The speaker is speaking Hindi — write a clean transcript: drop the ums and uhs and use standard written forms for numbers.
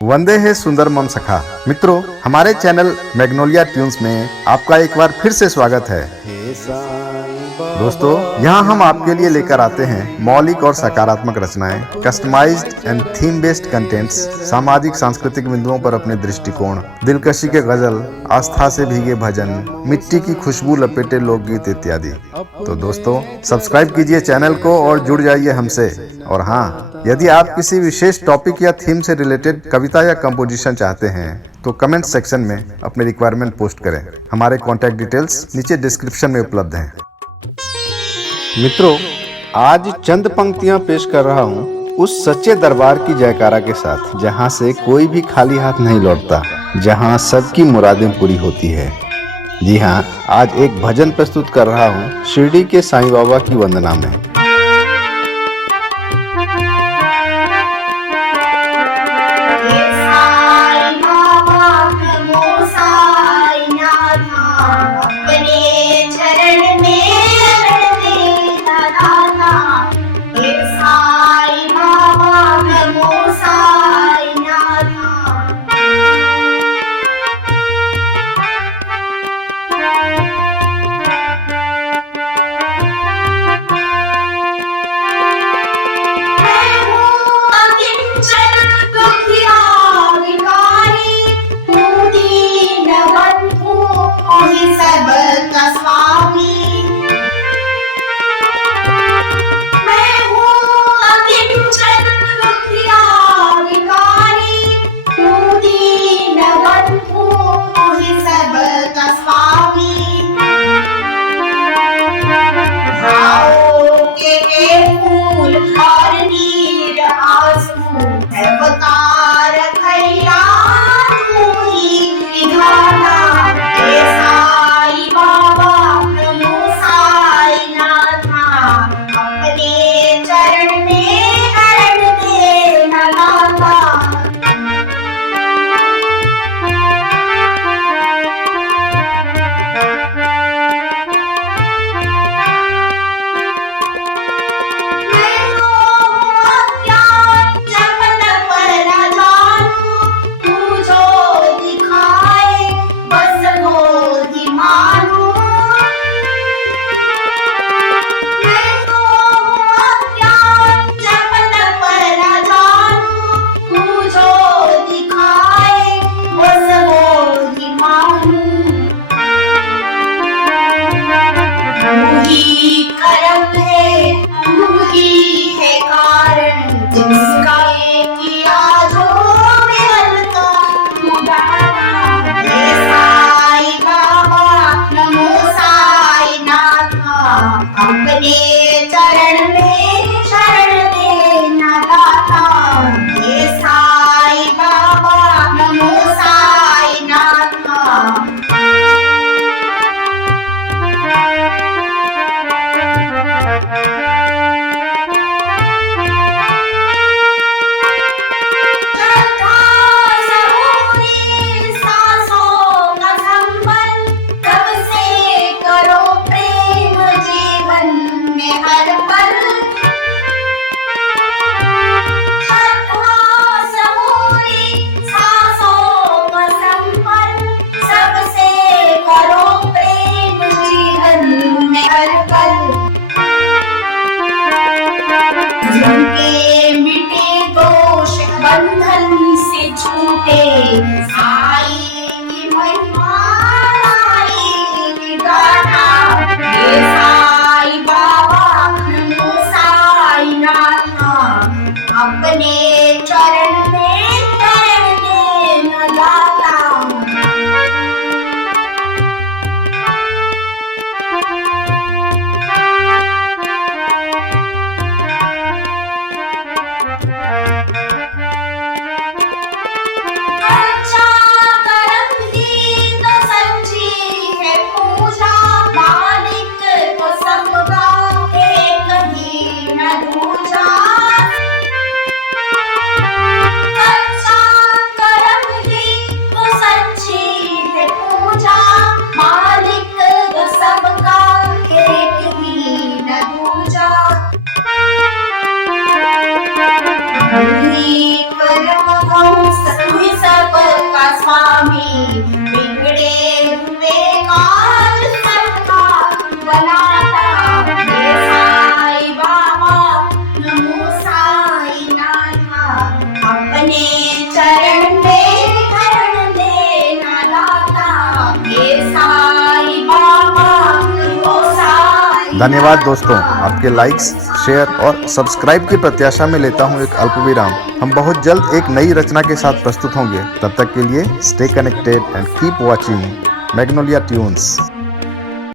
वंदे है सुंदर मम सखा। मित्रों, हमारे चैनल मैग्नोलिया ट्यून्स में आपका एक बार फिर से स्वागत है। दोस्तों, यहाँ हम आपके लिए लेकर आते हैं मौलिक और सकारात्मक रचनाएं, customized and theme based contents, सामाजिक सांस्कृतिक बिंदुओं पर अपने दृष्टिकोण, दिलकशी के गजल, आस्था से भीगे भजन, मिट्टी की खुशबू लपेटे लोकगीत इत्यादि। तो दोस्तों, सब्सक्राइब कीजिए चैनल को और जुड़ जाइए हमसे। और हाँ, यदि आप किसी विशेष टॉपिक या थीम से रिलेटेड कविता या कंपोजिशन चाहते हैं तो कमेंट सेक्शन में अपने रिक्वायरमेंट पोस्ट करें। हमारे कॉन्टैक्ट डिटेल्स नीचे डिस्क्रिप्शन में उपलब्ध हैं। मित्रों, आज चंद पंक्तियां पेश कर रहा हूं उस सच्चे दरबार की जयकारा के साथ, जहां से कोई भी खाली हाथ नहीं लौटता, जहां सबकी मुरादें पूरी होती है। जी हाँ, आज एक भजन प्रस्तुत कर रहा हूं शिरडी के साईं बाबा की वंदना में। धन्यवाद दोस्तों, आपके लाइक्स, शेयर और सब्सक्राइब की प्रत्याशा में लेता हूँ एक अल्प विराम। हम बहुत जल्द एक नई रचना के साथ प्रस्तुत होंगे। तब तक के लिए stay connected and keep watching Magnolia tunes.